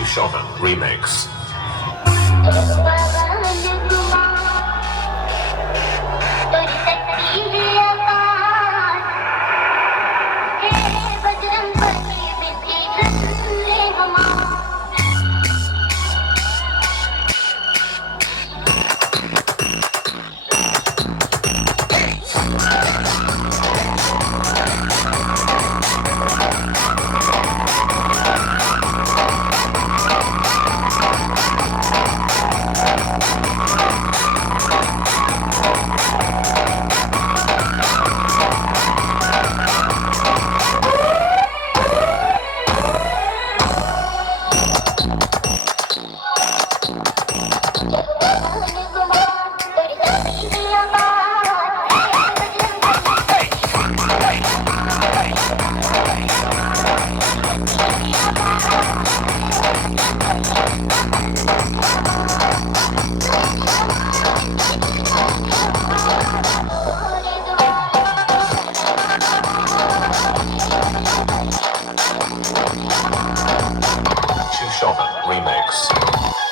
Chauvin remix. Shock Remix.